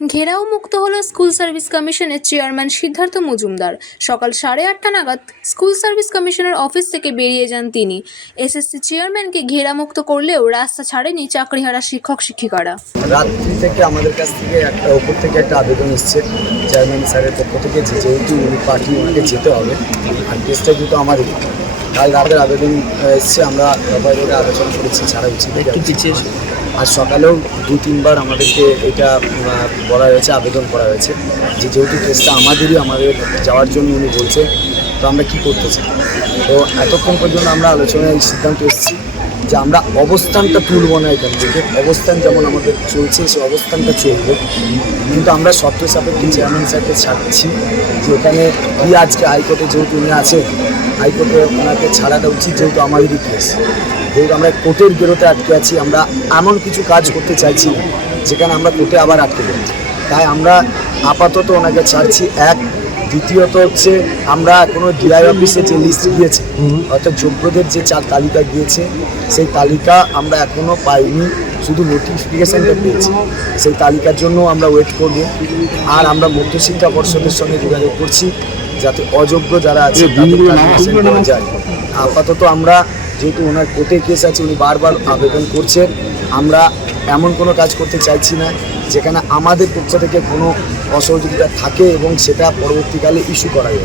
ঘেরাও মুক্ত হলো স্কুল সার্ভিস কমিশনের চেয়ারম্যান সিদ্ধার্থ মজুমদার। সকাল সাড়ে আটটা নাগাদ স্কুল সার্ভিস কমিশনের অফিস থেকে বেরিয়ে যান তিনি। এসএসসি চেয়ারম্যানকে ঘেরামুক্ত করলেও রাস্তা ছাড়েনি চাকরিহারা শিক্ষক শিক্ষিকারা। রাত্রি থেকে আমাদের কাছ থেকে একটা ওপর থেকে একটা আবেদন এসছে। চেয়ারম্যান স্যারের পক্ষ থেকে যে যেহেতু উনি পার্টি ওনাকে যেতে হবে। আর কেসটা যেহেতু আমারই কাল রাতের আবেদন এসছে আমরা আলোচনা করেছি ছাড়া উচিত। একটু পিছিয়ে আর সকালেও দু তিনবার আমাদেরকে এটা বলা হয়েছে, আবেদন করা হয়েছে যে যেহেতু কেসটা আমাদেরই, আমাদের যাওয়ার জন্য উনি বলছে তো আমরা কী করতে চাই? তো এতক্ষণ পর্যন্ত আমরা আলোচনায় এই সিদ্ধান্ত এসেছি যে আমরা অবস্থানটা তুলব না এখান থেকে। অবস্থান যেমন আমাদের চলছে সে অবস্থানটা চলবে। কিন্তু আমরা শর্ত সাপেক্ষে চেয়ারম্যান স্যারকে ছাড়ছি যে ওখানে কি আজকে হাইকোর্টে যেহেতু উনি আছেন হাইকোর্টে ওনাকে ছাড়াটা উচিত যেহেতু আমাদেরই কেস যেহেতু আমরা কোর্টের বেরোতে আটকে আছি আমরা এমন কিছু কাজ করতে চাইছি যেখানে আমরা কোর্টে আবার আটকে যাই তাই আমরা আপাতত ওনাকে ছাড়ছি। এক দ্বিতীয়ত হচ্ছে আমরা এখনও ডিআই অফিসে যে লিস্ট দিয়েছে অর্থাৎ যোগ্যদের যে চার তালিকা দিয়েছে সেই তালিকা আমরা এখনও পাইনি। শুধু নোটিফিকেশনটা পেয়েছি। সেই তালিকার জন্য আমরা ওয়েট করব। আর আমরা মধ্যশিক্ষা পর্ষদের সঙ্গে যোগাযোগ করছি যাতে অযোগ্য যারা আছে যায়। আপাতত আমরা যেহেতু ওনার কোর্টে কেস আছে উনি বারবার আবেদন করছেন। আমরা এমন কোনো কাজ করতে চাইছি না যেখানে আমাদের পক্ষ থেকে কোনো অসহযোগিতা থাকে এবং সেটা পরবর্তীকালে ইস্যু করা